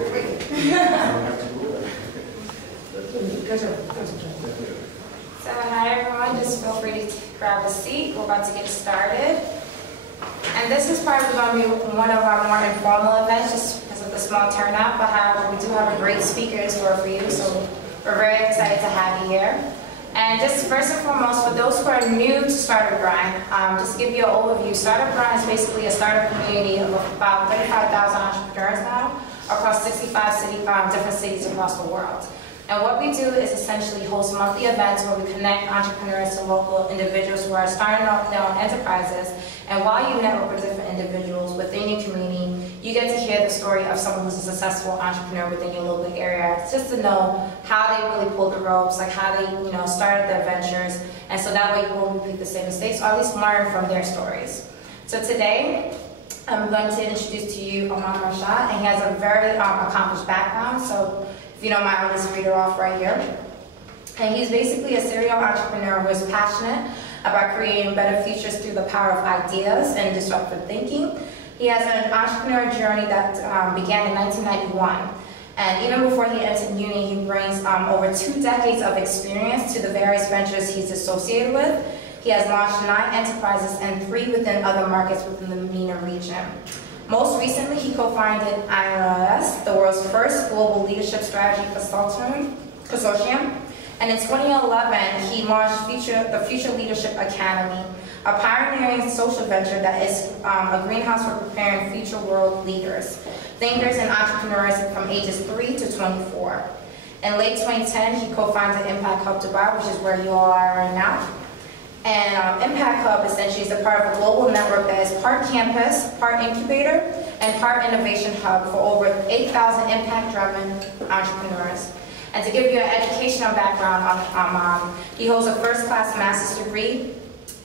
So hi everyone, just feel free to grab a seat. We're about to get started. And this is probably going to be one of our more informal events just because of the small turnout, but however, we do have a great speaker in store for you, so we're very excited to have you here. And just first and foremost, for those who are new to Startup Grind, just to give you an overview, Startup Grind is basically a startup community of about 35,000 entrepreneurs now across 65 different cities across the world. And what we do is essentially host monthly events where we connect entrepreneurs to local individuals who are starting off their own enterprises. And while you network with different individuals within your community, you get to hear the story of someone who's a successful entrepreneur within your local area, just to know how they really pulled the ropes, like how they started their ventures. And so that way you won't repeat the same mistakes, or at least learn from their stories. So today, I'm going to introduce to you Aman, and he has a very accomplished background. So if you don't mind, I'll just read it off right here. And he's basically a serial entrepreneur who is passionate about creating better futures through the power of ideas and disruptive thinking. He has an entrepreneur journey that began in 1991. And even before he entered uni, he brings over 2 decades of experience to the various ventures he's associated with. He has launched 9 enterprises and 3 within other markets within the MENA region. Most recently, he co-founded IRS, the world's first global leadership strategy consortium. And in 2011, he launched the Future Leadership Academy, a pioneering social venture that is a greenhouse for preparing future world leaders, thinkers and entrepreneurs from ages 3 to 24. In late 2010, he co-founded Impact Hub Dubai, which is where you all are right now. And Impact Hub essentially is a part of a global network that is part campus, part incubator, and part innovation hub for over 8,000 impact-driven entrepreneurs. And to give you an educational background on he holds a first-class master's degree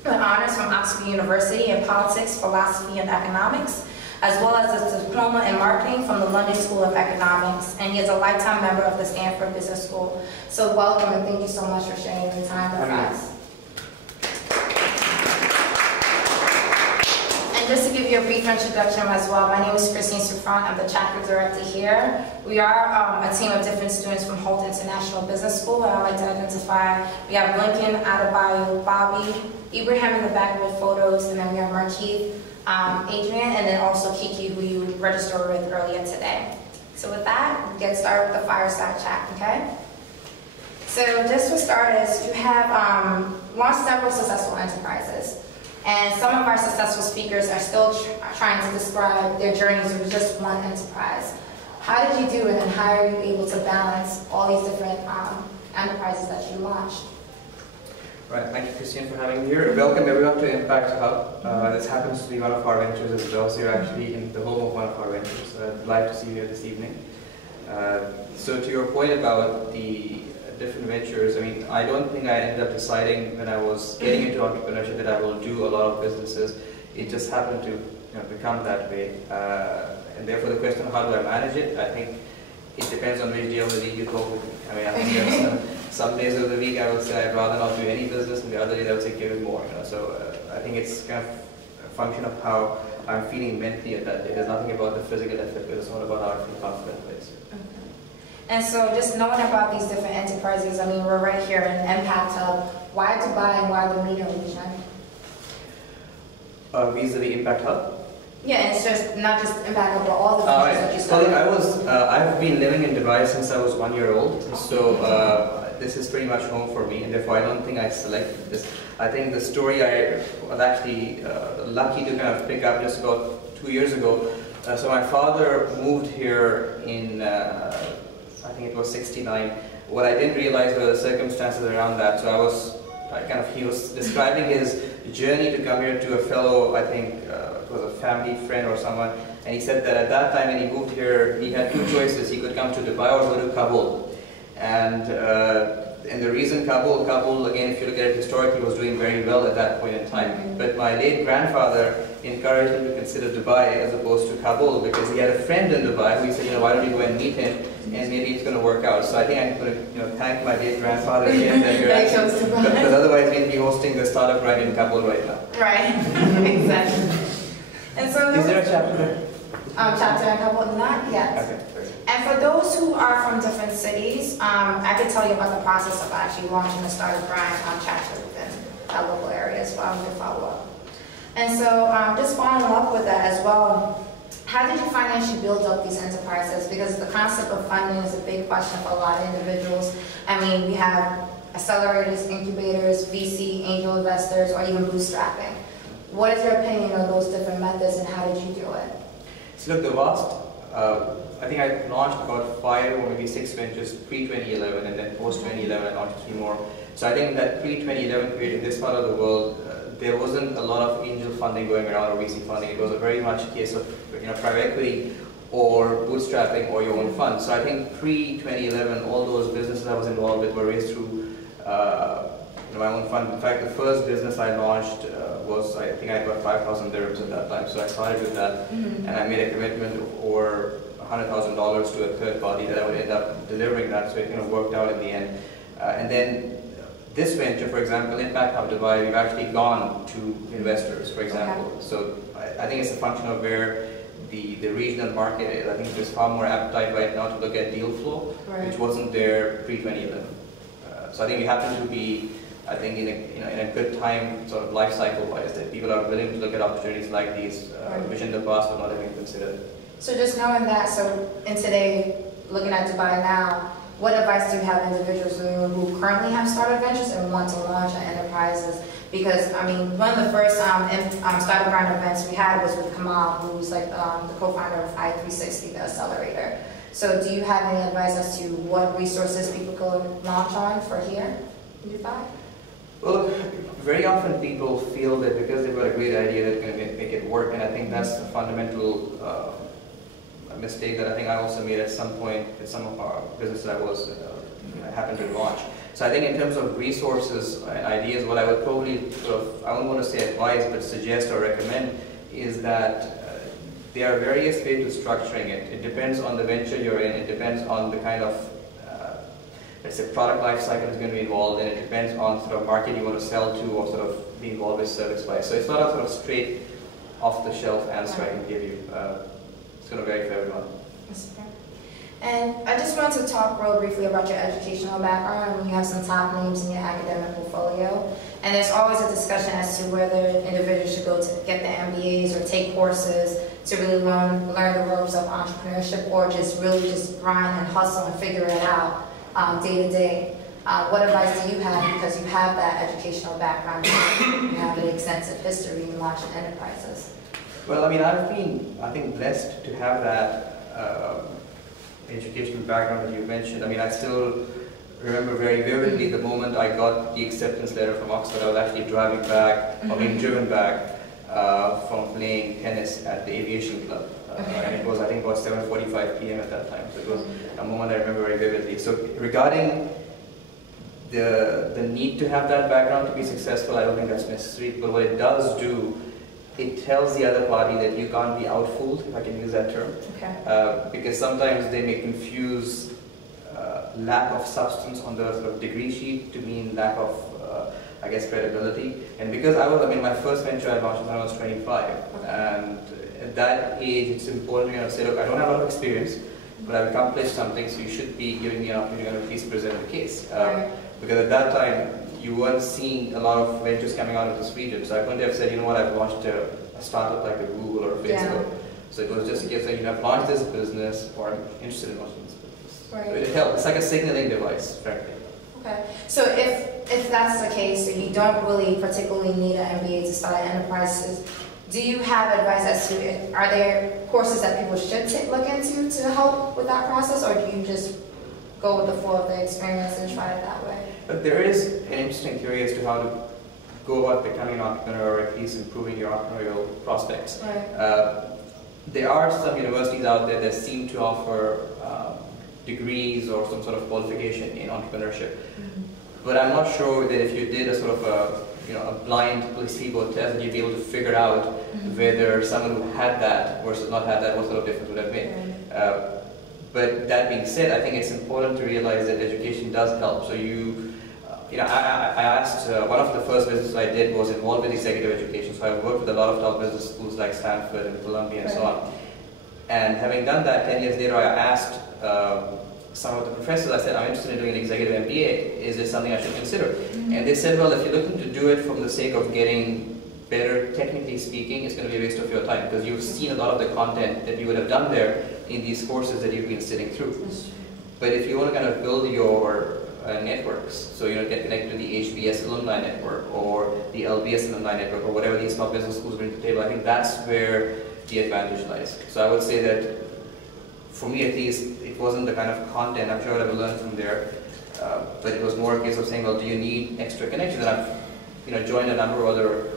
with honors from Oxford University in politics, philosophy, and economics, as well as a diploma in marketing from the London School of Economics. And he is a lifetime member of the Stanford Business School. So welcome, and thank you so much for sharing your time with us. Just to give you a brief introduction as well, my name is Christine Sufran. I'm the chapter director here. We are a team of different students from Holt International Business School, and I like to identify, we have Lincoln, Adebayo, Bobby, Ibrahim in the back with photos, and then we have Markeith, Adrian, and then also Kiki, who you registered with earlier today. So with that, we'll get started with the fireside chat, okay? So just for starters, you have launched several successful enterprises. And some of our successful speakers are still trying to describe their journeys with just one enterprise. How did you do it, and how are you able to balance all these different enterprises that you launched? Right, thank you, Christian, for having me here. Welcome everyone to Impact Hub. This happens to be one of our ventures as well, so you're actually in the home of one of our ventures. I'd like to see you here this evening. So to your point about the different ventures, I mean, I don't think I ended up deciding when I was getting into entrepreneurship that I will do a lot of businesses. It just happened to become that way. And therefore the question of how do I manage it, I think it depends on which day of the week you talk with me. I mean, I think there's some days of the week I will say I'd rather not do any business, and the other days I would say give it more. So I think it's kind of a function of how I'm feeling mentally at that day. There's nothing about the physical effort, but it's all about how I feel confident with. And so just knowing about these different enterprises, I mean, we're right here in Impact Hub. Why Dubai and why the MENA region? Vis-a-vis Impact Hub? Yeah, it's just not just Impact Hub, but all the ventures that you started. Well, I've been living in Dubai since I was 1 year old, so this is pretty much home for me, and therefore I don't think I selected this. I think the story I was actually lucky to kind of pick up just about 2 years ago. So my father moved here in I think it was 69. What I didn't realize were the circumstances around that. So he was describing his journey to come here to a fellow, I think it was a family friend or someone, and he said that at that time when he moved here, he had 2 choices. He could come to Dubai or go to Kabul. And the reason Kabul, again, if you look at it historically, was doing very well at that point in time. But my late grandfather encouraged him to consider Dubai as opposed to Kabul, because he had a friend in Dubai who he said, why don't you go and meet him, and maybe it's going to work out. So I think I'm going to thank my late grandfather again that you're actually, because otherwise we'd be hosting the startup grind in Kabul right now. Right, exactly. And so is there a chapter there? Chapter in Kabul, not yet. Okay. And those who are from different cities, I could tell you about the process of actually launching a startup brand chapter within that local area as well. We can follow up. And so just following up with that as well, how did you financially build up these enterprises? Because the concept of funding is a big question for a lot of individuals. I mean, we have accelerators, incubators, VC, angel investors, or even bootstrapping. What is your opinion on those different methods and how did you do it? So look, I think I launched about 5 or maybe 6 ventures pre-2011, and then post-2011 I launched 3 more. So I think that pre-2011 period in this part of the world, there wasn't a lot of angel funding going around or VC funding. It was a very much a case of private equity or bootstrapping or your own fund. So I think pre-2011, all those businesses I was involved with were raised through my own fund. In fact, the first business I launched was, I think I got 5,000 dirhams at that time. So I started with that, and I made a commitment of over $100,000 to a third party that I would end up delivering that. So it worked out in the end. And then this venture, for example, Impact Hub Dubai, we've actually gone to investors, for example. Okay. So I think it's a function of where the regional market is. I think there's far more appetite right now to look at deal flow, right, which wasn't there pre-2011. So I think we happen to be, I think, in a good time, sort of life cycle-wise, that people are willing to look at opportunities like these, which in the past were not even considered. So just knowing that, so in today, looking at Dubai now, what advice do you have individuals who currently have startup ventures and want to launch enterprises? Because, I mean, one of the first startup brand events we had was with Kamal, who's like the co-founder of I360, the accelerator. So do you have any advice as to what resources people could launch on for here in Dubai? Well, very often people feel that because they've got a great idea, they're going to make it work, and I think that's the fundamental mistake that I think I also made at some point in some of our businesses I happened to launch. So I think in terms of resources and ideas, what I would probably I don't want to say advise, but suggest or recommend is that there are various ways to structuring it. It depends on the venture you're in. It depends on the kind of let's say product life cycle is going to be involved, and it depends on sort of market you want to sell to or sort of be involved with service-wise. So it's not a sort of straight off-the-shelf answer I can give you. It's going to vary for everyone. And I just wanted to talk real briefly about your educational background. You have some top names in your academic portfolio, and there's always a discussion as to whether individuals should go to get the MBAs or take courses to really learn the ropes of entrepreneurship, or just really just grind and hustle and figure it out day to day. What advice do you have, because you have that educational background, you have an extensive history in launching enterprises? Well, I mean, I've been, I think, blessed to have that educational background that you mentioned. I mean, I still remember very vividly the moment I got the acceptance letter from Oxford. I was actually driving back, or being driven back from playing tennis at the aviation club. And it was, I think, about 7:45 p.m. at that time. So it was a moment I remember very vividly. So regarding the need to have that background to be successful, I don't think that's necessary. But what it does do, it tells the other party that you can't be outfooled, if I can use that term. Okay. Because sometimes they may confuse lack of substance on the sort of degree sheet to mean lack of, I guess, credibility. And because my first venture I launched when I was 25, and at that age it's important to say, look, I don't have a lot of experience, but I've accomplished something, so you should be giving me an opportunity to at least present the case. Because at that time, you weren't seeing a lot of ventures coming out of this region. So I couldn't have said, you know what, I've launched a startup like a Google or a Facebook. Yeah. So it was just a case of, I've launched this business, or I'm interested in launching this business. Right. But it helped. It's like a signaling device, frankly. Okay. So if that's the case, so you don't really particularly need an MBA to start enterprises, do you have advice as to, are there courses that people should look into to help with that process, or do you just go with the flow of the experience and try it that way? But there is an interesting theory as to how to go about becoming an entrepreneur, or at least improving your entrepreneurial prospects. Right. There are some universities out there that seem to offer degrees or some sort of qualification in entrepreneurship. Mm-hmm. But I'm not sure that if you did a sort of a blind placebo test, that you'd be able to figure out whether someone who had that versus not had that, what sort of difference would have made. Right. But that being said, I think it's important to realize that education does help. So I asked, one of the first businesses I did was involved with executive education. So I worked with a lot of top business schools like Stanford and Columbia and so on. And having done that, 10 years later, I asked some of the professors, I said, I'm interested in doing an executive MBA. Is this something I should consider? And they said, well, if you're looking to do it from the sake of getting better, technically speaking, it's going to be a waste of your time because you've seen a lot of the content that you would have done there in these courses that you've been sitting through. But if you want to kind of build your networks, so you know, get connected to the HBS alumni network or the LBS alumni network or whatever these small business schools bring to the table, I think that's where the advantage lies. So I would say that, for me at least, it wasn't the kind of content, I'm sure I'd have learned from there, but it was more a case of saying, well, do you need extra connections? And I've joined a number of other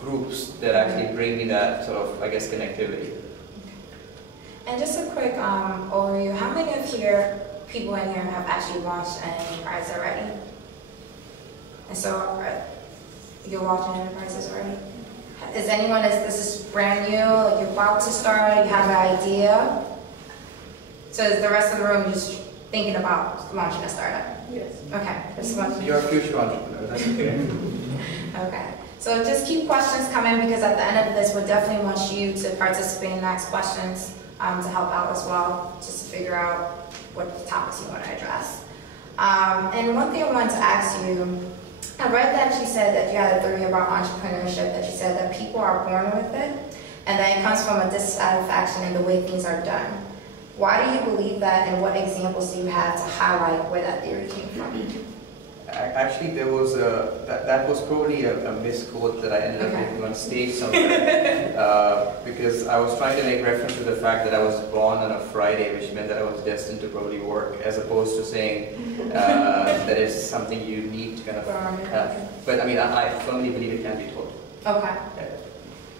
groups that actually bring me that sort of, I guess, connectivity. And just a quick overview, how many of people in here have actually launched an enterprise already? And so, you're launching enterprises already? Is anyone, this is brand new, like you're about to start, you have an idea? So is the rest of the room just thinking about launching a startup? Yes. Okay. Just one. So you're a future entrepreneur, that's okay. Okay. So just keep questions coming because at the end of this, we definitely want you to participate and ask questions to help out as well, just to figure out what topics you want to address. And one thing I wanted to ask you, I read that you said that you had a theory about entrepreneurship, that you said that people are born with it, and that it comes from a dissatisfaction in the way things are done. Why do you believe that, and what examples do you have to highlight where that theory came from? Actually, there was that was probably a misquote that I ended up making on stage somewhere because I was trying to make reference to the fact that I was born on a Friday, which meant that I was destined to probably work, as opposed to saying that it's something you need to kind of have. But I mean, I firmly believe it can be taught. Okay. Yeah.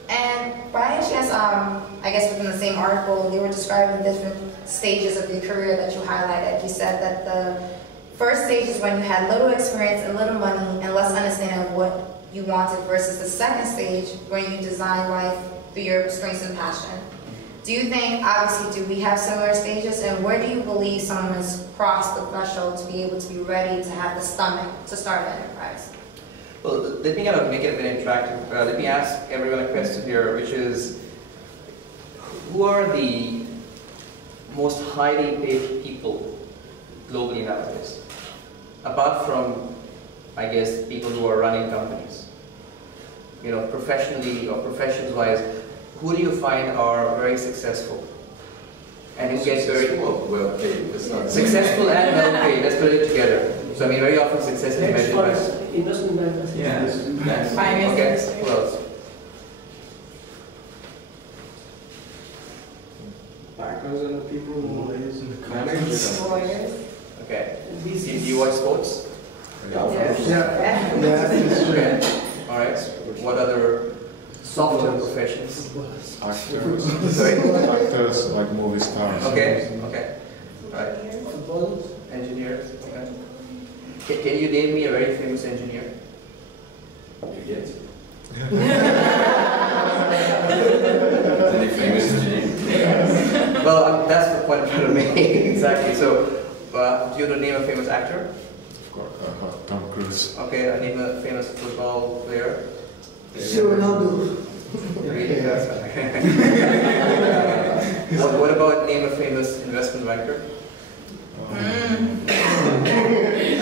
And by any chance, I guess within the same article, you were describing different stages of your career that you highlighted. You said that the first stage is when you had little experience and little money and less understanding of what you wanted versus the second stage when you design life through your strengths and passion. Do you think, obviously, do we have similar stages, and where do you believe someone has crossed the threshold to be able to be ready to have the stomach to start an enterprise? Well, let me kind of make it a bit interactive. Let me ask everyone a question here, which is, who are the most highly paid people globally nowadays? Apart from, I guess, people who are running companies. You know, professionally or professions-wise, who do you find are very successful? And who gets very well paid. successful and well paid. Let's put it together. So I mean, very often success is measured by investment bankers. Yes. Finance. Okay. Who else? Backers are the people who lays in the comments. Lawyers. Okay. Do you watch sports? Yeah. Okay. All right. What other software professions? Actors. Sorry. Actors, like movie stars. Okay. Okay. All right. Engineers. Okay. Can you name me a very famous engineer? You get. Any famous engineer? Well, that's the point I'm trying to make. Exactly. So, do you want to name a famous actor? Of course, Tom Cruise. Okay. Name a famous football player. Ronaldo. Really? What about name a famous investment banker?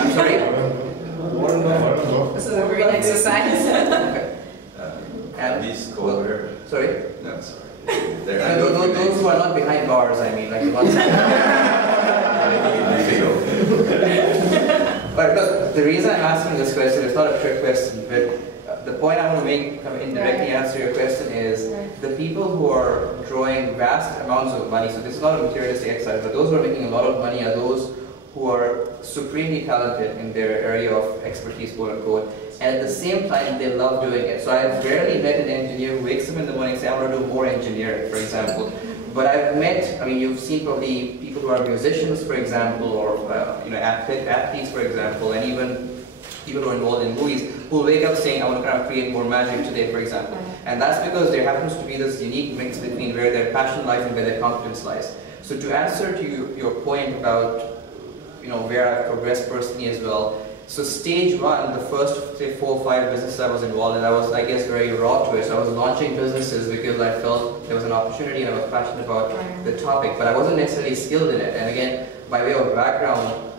I'm sorry? Warren Buffett. This is a great exercise. Okay. And These Colbert. sorry? No, sorry. Those who are not behind bars, I mean, like the ones. But look, the reason I'm asking this question, it's not a trick question, but the point I want to make, kind of indirectly answer your question is the people who are drawing vast amounts of money, so this is not a materialistic exercise, but those who are making a lot of money are those who are supremely talented in their area of expertise, quote unquote, and at the same time they love doing it. So I've rarely met an engineer who wakes up in the morning and says, I want to do more engineering, for example. But I've met, I mean, you've seen probably people who are musicians, for example, or athletes, for example, and even people who are involved in movies, who wake up saying, I want to kind of create more magic today, for example. And that's because there happens to be this unique mix between where their passion lies and where their competence lies. So to answer to your point about, where I've progressed personally as well, So stage one, the first say 4 or 5 businesses I was involved in, I was, I guess, very raw to it. So I was launching businesses because I felt there was an opportunity and I was passionate about the topic, but I wasn't necessarily skilled in it. And again, by way of background,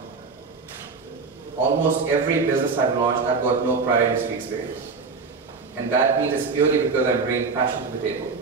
almost every business I've launched, I've got no prior industry experience. And that means it's purely because I'm bringing passion to the table.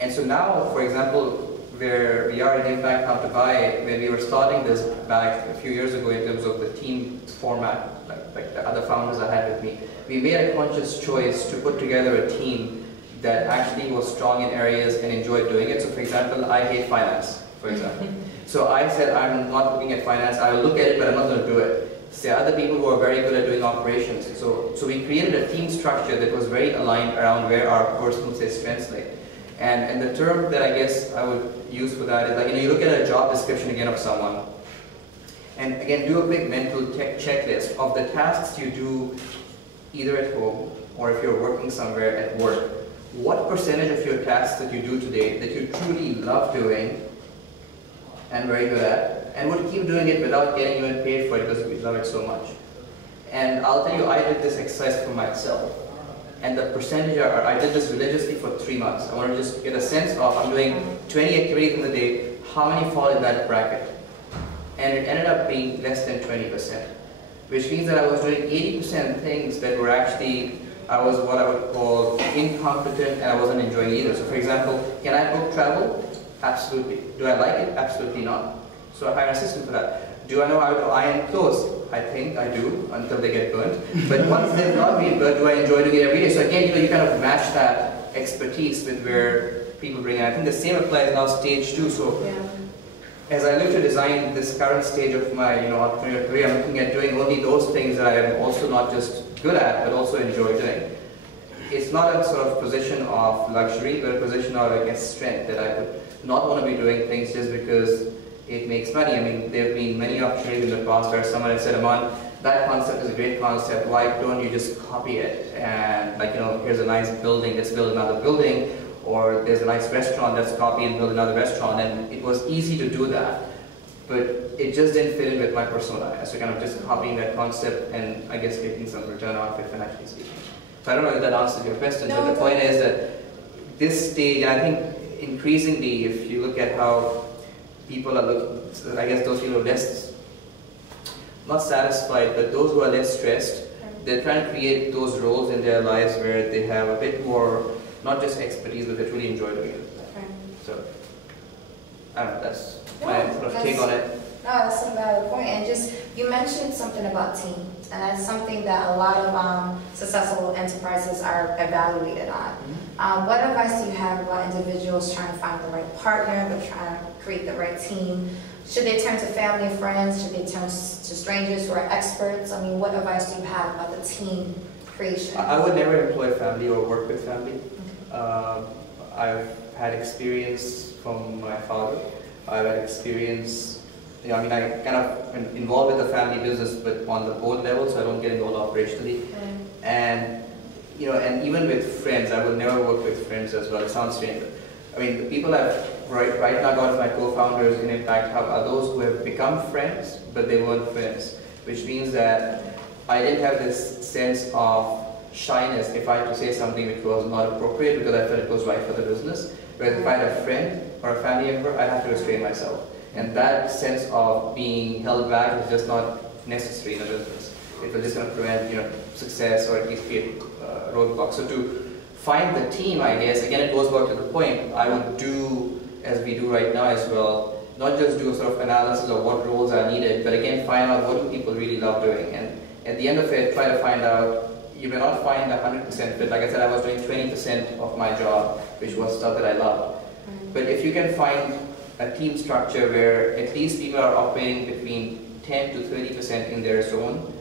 And so now, for example, where we are in Impact How to Buy, when we were starting this back a few years ago in terms of the team format, like the other founders I had with me, we made a conscious choice to put together a team that actually was strong in areas and enjoyed doing it. So for example, I hate finance, for example. So I said, I'm not looking at finance, I will look at it, but I'm not going to do it. So there are other people who are very good at doing operations. So we created a team structure that was very aligned around where our personal strengths lay. And the term that I guess I would use for that is like, you look at a job description again of someone, and again, do a quick mental checklist of the tasks you do either at home or if you're working somewhere at work. What percentage of your tasks that you do today that you truly love doing and very good at, and would keep doing it without getting even paid for it because we love it so much? And I'll tell you, I did this exercise for myself. And the percentage, I did this religiously for 3 months. I wanted to just get a sense of, I'm doing 20 activities in the day, how many fall in that bracket? And it ended up being less than 20%, which means that I was doing 80% things that were actually, I was what I would call incompetent, and I wasn't enjoying either. So for example, can I book travel? Absolutely. Do I like it? Absolutely not. So I hired an assistant for that. Do I know how to iron clothes? I think I do, until they get burnt. But once they've not been burnt, do I enjoy doing it every day? So again, you kind of match that expertise with where people bring in. I think the same applies now stage 2. So as I look to design this current stage of my entrepreneurial career, I'm looking at doing only those things that I am also not just good at, but also enjoy doing. It's not a sort of position of luxury, but a position of, I guess, strength, that I would not want to be doing things just because it makes money. I mean, there have been many opportunities in the past where someone had said, Aman, that concept is a great concept, why don't you just copy it? And like, here's a nice building, let's build another building, or there's a nice restaurant, let's copy and build another restaurant. And it was easy to do that, but it just didn't fit in with my persona. So kind of just copying that concept and I guess getting some return out of it financially speaking. So I don't know if that answers your question, but the point is that this stage, I think increasingly, if you look at how people are looking, I guess those people are less, not satisfied, but those who are less stressed, they're trying to create those roles in their lives where they have a bit more, not just expertise, but they truly enjoy doing it. So, I don't know, that's my sort of take on it. No, that's a valid point. And just, you mentioned something about team, and that's something that a lot of successful enterprises are evaluated on. What advice do you have about individuals trying to find the right partner, but trying to create the right team? Should they turn to family and friends? Should they turn to strangers who are experts? I mean, what advice do you have about the team creation? I would never employ family or work with family. I've had experience from my father. I've had experience, I kind of am involved with the family business, but on the board level, so I don't get involved operationally. And and even with friends, I would never work with friends as well. It sounds strange. I mean, the people I've right now got as my co-founders in Impact Hub are those who have become friends, but they weren't friends, which means that I didn't have this sense of shyness if I had to say something which was not appropriate because I felt it was right for the business. Whereas if I had a friend or a family member, I'd have to restrain myself. And that sense of being held back is just not necessary in a business. It will just going to prevent success or at least create roadblocks. So to find the team, I guess, again it goes back to the point, I would do, as we do right now as well, not just do a sort of analysis of what roles are needed, but again find out what do people really love doing. And at the end of it, try to find out, you may not find 100% fit. Like I said, I was doing 20% of my job, which was stuff that I loved. But if you can find a team structure where at least people are operating between 10 to 30% in their zone,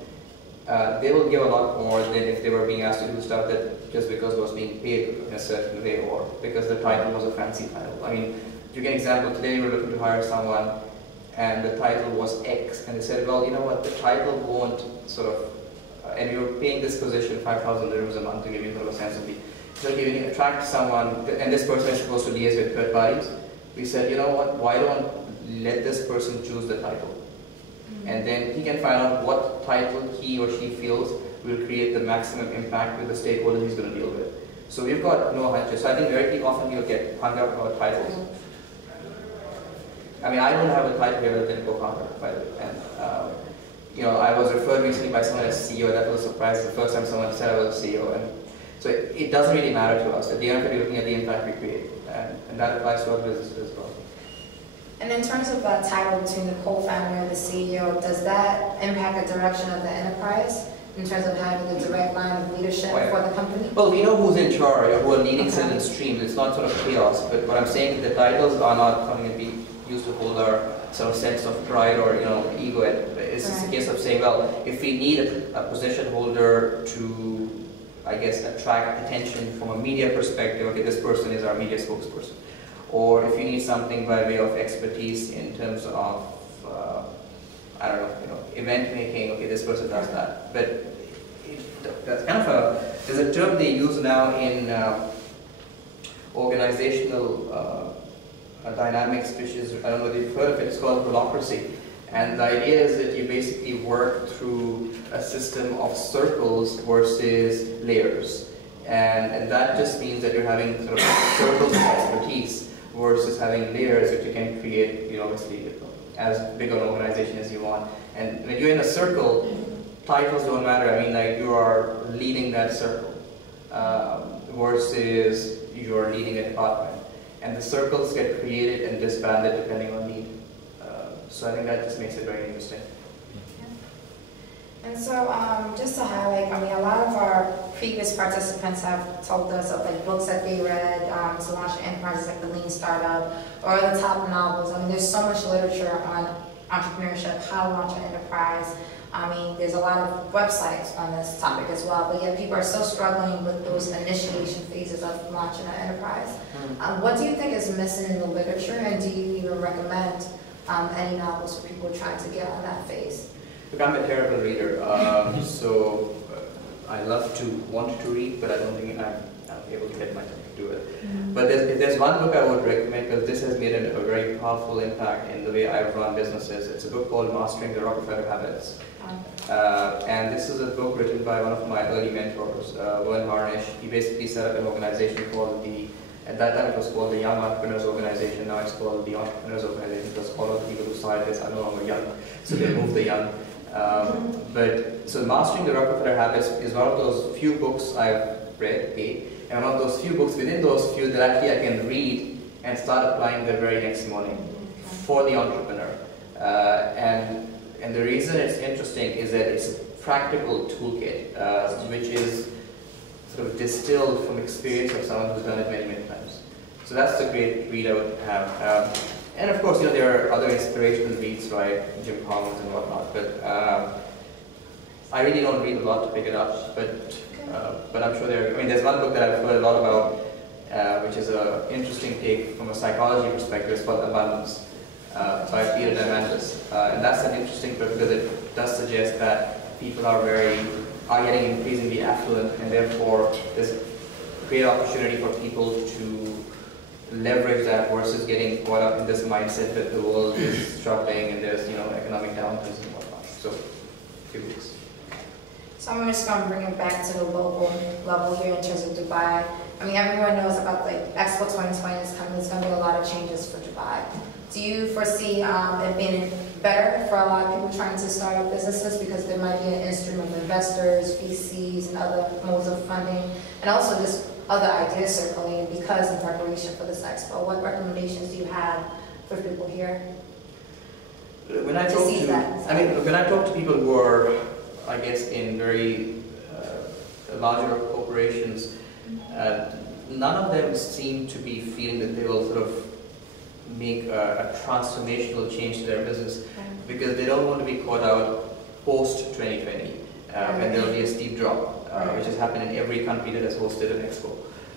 they will give a lot more than if they were being asked to do stuff that just because it was being paid in a certain way or because the title was a fancy title. I mean, to give an example, today we were looking to hire someone and the title was X, and they said, well, you know what, the title won't sort of, and you're paying this position 5,000 dirhams a month to give you sort of a sense of the, so if you attract someone, and this person is supposed to liaise with third parties, we said, you know what, why don't let this person choose the title? And then he can find out what title he or she feels will create the maximum impact with the stakeholders he's going to deal with. So we've got no hunches. So I think very often you'll get hung up about titles. I mean, I don't have a title here other than co-founder, by the way. And you know, I was referred recently by someone as CEO. That was a surprise. The first time someone said I was a CEO, and so it doesn't really matter to us. At the end of it, we're looking at the impact we create, and that applies to our business as well. And in terms of the title between the co-founder and the CEO, does that impact the direction of the enterprise in terms of having the direct line of leadership for the company? Well, we know who's in charge or who are leading certain streams. It's not sort of chaos, but what I'm saying is the titles are not something that we used to hold our sort of sense of pride or ego at. It's just a case of saying, well, if we need a position holder to, I guess, attract attention from a media perspective, okay, this person is our media spokesperson. Or if you need something by way of expertise in terms of, I don't know, event making, okay, this person does that. But that's kind of there's a term they use now in organizational dynamics, which is, I don't know if you've heard of it, it's called holacracy. And the idea is that you basically work through a system of circles versus layers. And that just means that you're having sort of circles of expertise versus having layers that you can create, obviously, as big an organization as you want. And when you're in a circle, titles don't matter. I mean, like, you are leading that circle versus you're leading a department. And the circles get created and disbanded depending on need. So I think that just makes it very interesting. And so, just to highlight, I mean, a lot of our previous participants have told us of like books that they read to launch enterprises like the Lean Startup or the top novels. I mean, there's so much literature on entrepreneurship, how to launch an enterprise. I mean, there's a lot of websites on this topic as well, but yet people are still struggling with those initiation phases of launching an enterprise. What do you think is missing in the literature, and do you even recommend any novels for people trying to get on that phase? Look, I'm a terrible reader, so I love to want to read, but I don't think I'm able to get myself to do it. But there's one book I would recommend, because this has made a very powerful impact in the way I run businesses. It's a book called Mastering the Rockefeller Habits. And this is a book written by one of my early mentors, Warren Harnish. He basically set up an organization called at that time it was called the Young Entrepreneurs Organization. Now it's called the Entrepreneurs Organization, because all of the people who started this are no longer young, so they moved the young. So Mastering the Rockefeller Habits is one of those few books I've read, and one of those few books within those few that actually I can read and start applying the very next morning for the entrepreneur. And the reason it's interesting is that it's a practical toolkit, which is sort of distilled from experience of someone who's done it many, many times. So that's the great read I would have. And of course, there are other inspirational reads, right, Jim Collins and whatnot. But I really don't read a lot to pick it up. But I'm sure there's one book that I've heard a lot about, which is an interesting take from a psychology perspective. It's called Abundance by Peter Diamandis. And that's an interesting book because it does suggest that people are getting increasingly affluent, and therefore there's a great opportunity for people to leverage that versus getting caught up in this mindset that the world is struggling and there's economic downturns and whatnot. So, few weeks. So I'm just going to bring it back to the local level here in terms of Dubai. I mean, everyone knows about like Expo 2020 is coming. There's going to be a lot of changes for Dubai. Do you foresee it being better for a lot of people trying to start up businesses, because there might be an instrument of investors, VCs, and other modes of funding, and also just other ideas circulating because in preparation for this expo? What recommendations do you have for people here? When I talk to people who are, I guess, in very larger corporations, none of them seem to be feeling that they will sort of make a transformational change to their business, because they don't want to be caught out post-2020 when there will be a steep drop, which has happened in every country that has hosted an expo,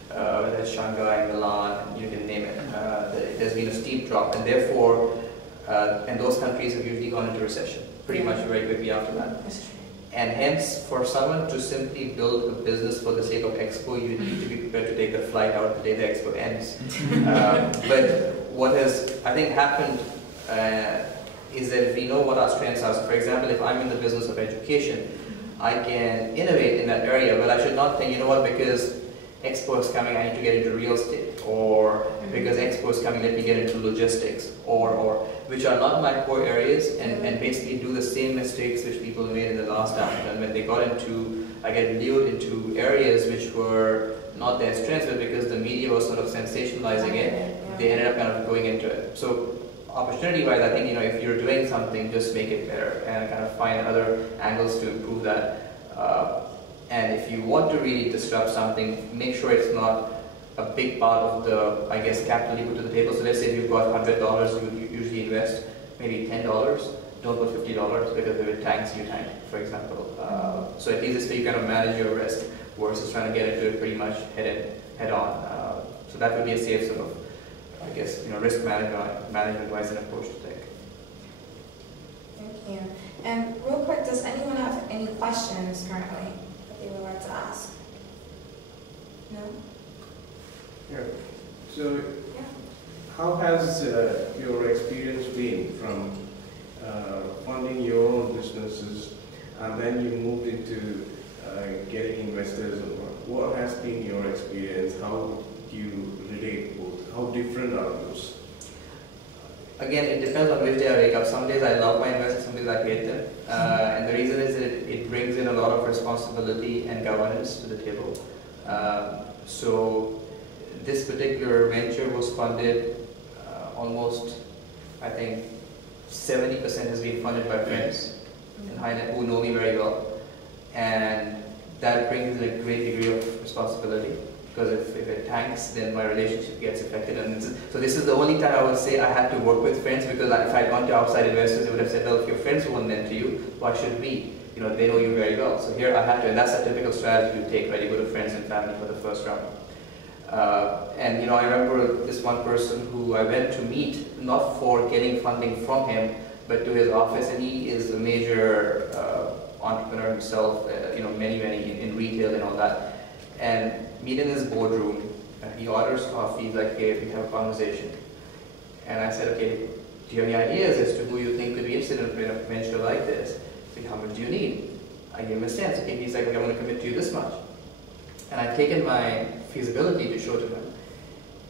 whether it's Shanghai, Milan, you can name it. There's been a steep drop, and therefore, and those countries have usually gone into recession pretty much very quickly after that. And hence, for someone to simply build a business for the sake of expo, you need to be prepared to take the flight out the day the expo ends. But what has, I think, happened is that we know what our strengths are. So for example, if I'm in the business of education, I can innovate in that area, but I should not think, you know what, because Expo is coming, I need to get into real estate, or because Expo is coming, let me get into logistics, or which are not my core areas, and basically do the same mistakes which people made in the last downturn when they got into, I get lured into areas which were not their strengths, but because the media was sort of sensationalizing it, they ended up kind of going into it. So opportunity-wise, I think, you know, if you're doing something, just make it better and kind of find other angles to improve that. And if you want to really disrupt something, make sure it's not a big part of the, I guess, capital you put to the table. So let's say if you've got $100, you usually invest maybe $10. Don't put $50 because if it tanks, you tank, for example. So at least this way you kind of manage your risk versus trying to get into it pretty much head on. So that would be a safe sort of, I guess, you know, risk management-wise an approach to take. Thank you. And real quick, does anyone have any questions currently that they would like to ask? No? Yeah. So, how has your experience been from funding your own businesses, and then you moved into getting investors? What has been your experience? How do you relate both? How different are those? Again, it depends on which day I wake up. Some days I love my investors, some days I hate them. And the reason is that it brings in a lot of responsibility and governance to the table. So this particular venture was funded almost, I think, 70% has been funded by friends in Highland who know me very well. And that brings in a great degree of responsibility. Because if it tanks, then my relationship gets affected. And so this is the only time I would say I had to work with friends, because if I'd gone to outside investors, they would have said, well, if your friends won't lend to you, why should we? You know, they know you very well. So here I had to, and that's a typical strategy you take, right? You go to friends and family for the first round. And you know, I remember this one person who I went to meet, not for getting funding from him, but to his office, and he is a major entrepreneur himself, you know, many in retail and all that. And meet in his boardroom, and he orders coffee. He's like, hey, we have a conversation. And I said, okay, do you have any ideas as to who you think could be interested in a venture like this? So how much do you need? I gave him a sense. Okay, he's like, okay, I'm going to commit to you this much. And I'd taken my feasibility to show to him.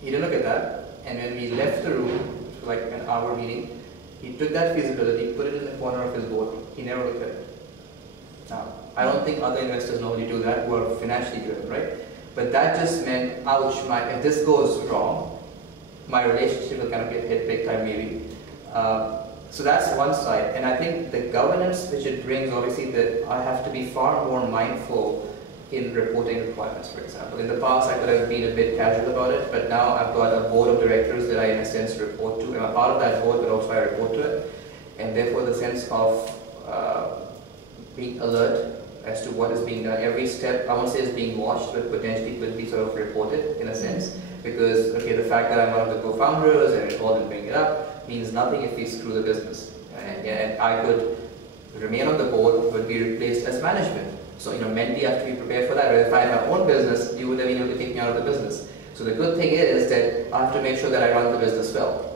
He didn't look at that. And when we left the room, it was like an hour meeting, he took that feasibility, put it in the corner of his board. He never looked at it. Now, I don't think other investors normally do that who are financially driven, right? But that just meant, ouch, if this goes wrong, my relationship will kind of get hit big time maybe. So that's one side. And I think the governance which it brings, obviously, that I have to be far more mindful in reporting requirements, for example. In the past, I could have been a bit casual about it, but now I've got a board of directors that I, in a sense, report to. And I'm part of that board, but also I report to it. And therefore, the sense of being alert as to what is being done. Every step, I won't say is being watched, but potentially could be sort of reported in a sense. Because, okay, the fact that I'm one of the co-founders and involved in bringing it up means nothing if we screw the business. And I could remain on the board, but be replaced as management. So, you know, mentally I have to be prepared for that. Or if I had my own business, you would have been able to kick me out of the business. So the good thing is that I have to make sure that I run the business well.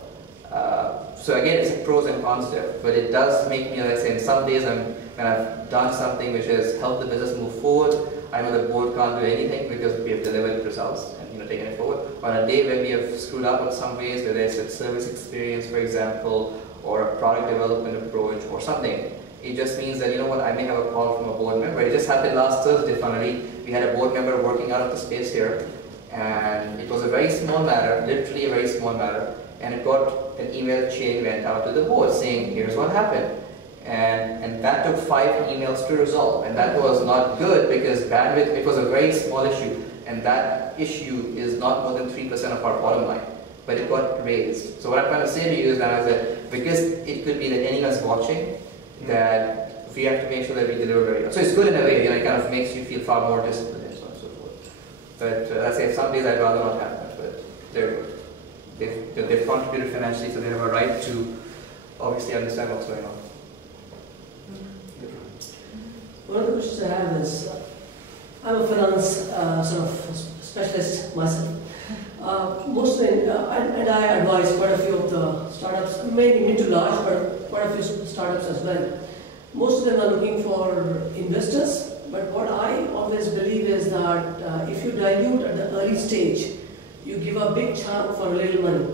So again, it's a pros and cons there, but it does make me, like I say, in some days when I've done something which has helped the business move forward, I know the board can't do anything because we have delivered results and, you know, taken it forward. On a day when we have screwed up in some ways, whether it's a service experience, for example, or a product development approach or something, it just means that, you know what, I may have a call from a board member. It just happened last Thursday, funnily. We had a board member working out of the space here, and it was a very small matter, literally a very small matter, and it got an email chain went out to the board saying, here's what happened. And that took 5 emails to resolve, and that was not good because bandwidth, it was a very small issue, and that issue is not more than 3% of our bottom line, but it got raised. So what I'm trying to say to you is that because it could be that anyone's watching, that we have to make sure that we deliver very well. So it's good in a way, you know, it kind of makes you feel far more disciplined and so on and so forth. But I say some days I'd rather not have that, but they're good. They've contributed financially, so they have a right to obviously understand what's going on. One of the questions I have is, I'm a finance sort of specialist myself. Mostly, and I advise quite a few of the startups, mainly mid to large, but quite a few startups as well. Most of them are looking for investors, but what I always believe is that if you dilute at the early stage, you give a big chunk for little money.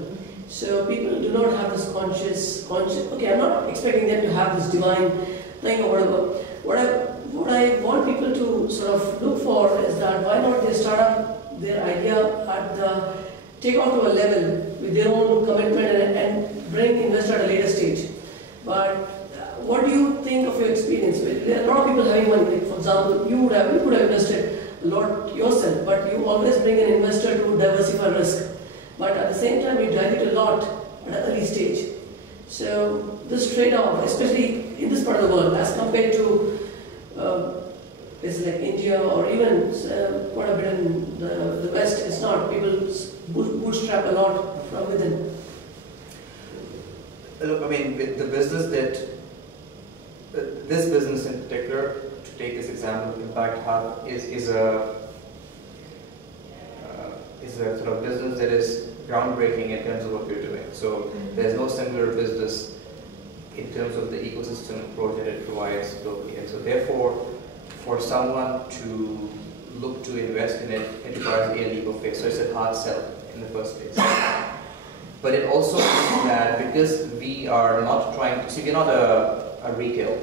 So people do not have this conscious, okay, I'm not expecting them to have this divine thing or whatever. What I want people to sort of look for is that why not they start up their idea take off to a level with their own commitment and bring investor at a later stage. But what do you think of your experience? There are a lot of people having money. Like for example, you could have invested a lot yourself, but you always bring an investor to diversify risk. But at the same time, you dilute a lot at an early stage. So this trade-off, especially in this part of the world, as compared to places like India or even quite a bit in the West, it's not. People bootstrap a lot from within. Look, I mean, with the business this business in particular, to take this example, Impact Hub is a sort of business that is groundbreaking in terms of what we're doing. So there's no similar business in terms of the ecosystem approach that it provides globally. And so therefore, for someone to look to invest in it, it requires a leap of faith. So it's a hard sell in the first place. But it also means that because we are not trying to, see, we're not a retail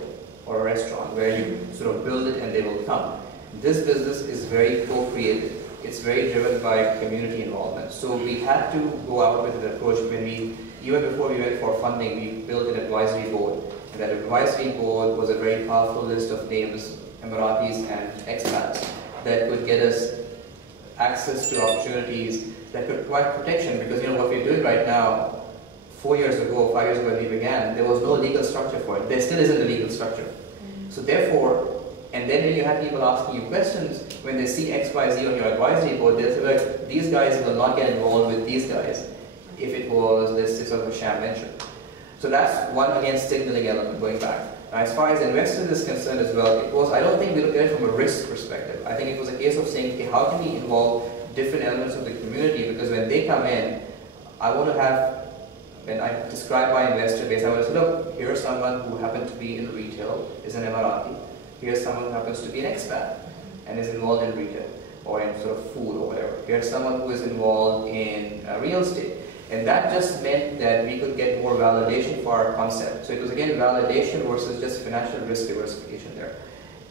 or a restaurant where you sort of build it and they will come. This business is very co-created. It's very driven by community involvement. So we had to go out with an approach even before we went for funding, we built an advisory board. And that advisory board was a very powerful list of names, Emiratis and expats, that could get us access to opportunities that could provide protection. Because what we're doing right now, 4 years ago, 5 years ago when we began, there was no legal structure for it. There still isn't a legal structure. So therefore, and then when you have people asking you questions, when they see X, Y, Z on your advisory board, they'll say, like, these guys will not get involved with these guys if it was this sort of a sham venture. So that's one, again, signaling element going back. Now, as far as investors is concerned as well, I don't think we look at it from a risk perspective. I think it was a case of saying, okay, how can we involve different elements of the community? Because when they come in, I want to have, when I describe my investor base, I want to say, look, here's someone who happened to be in retail, is an Emirati. Here's someone who happens to be an expat and is involved in retail or in sort of food or whatever. Here's someone who is involved in real estate. And that just meant that we could get more validation for our concept. So it was again validation versus just financial risk diversification there.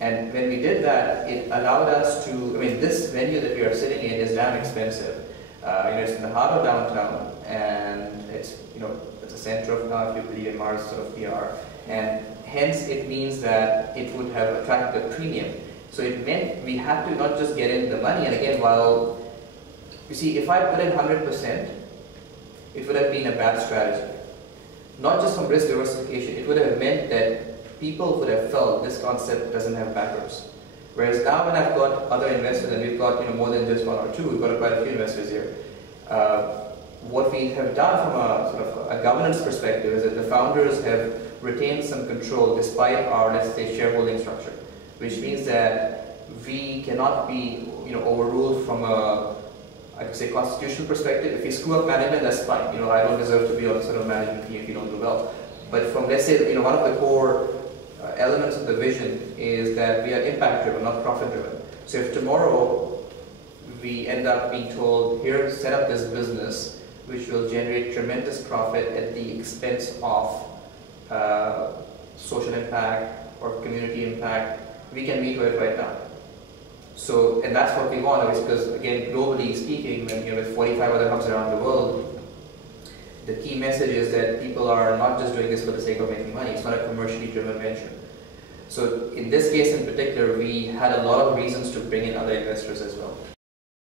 And when we did that, it allowed us to, this venue that we are sitting in is damn expensive. It's in the heart of downtown, and it's, it's a center of town, if you believe in Mars sort of PR. And hence it means that it would have attracted a premium. So it meant we had to not just get in the money, and again, while, you see, if I put in 100%, it would have been a bad strategy. Not just from risk diversification, it would have meant that people would have felt this concept doesn't have backers. Whereas now when I've got other investors, and we've got more than just one or two, we've got quite a few investors here, what we have done from a sort of a governance perspective is that the founders have retained some control despite our, let's say, shareholding structure, which means that we cannot be overruled from a, I could say, constitutional perspective. If you screw up management, that's fine. I don't deserve to be on sort of management team if you don't do well. But from, let's say, one of the core elements of the vision is that we are impact driven, not profit driven. So if tomorrow we end up being told, here, set up this business which will generate tremendous profit at the expense of social impact or community impact, we can veto it right now. So, and that's what we want, because again, globally speaking, when with 45 other hubs around the world, the key message is that people are not just doing this for the sake of making money. It's not a commercially driven venture. So in this case in particular, we had a lot of reasons to bring in other investors as well.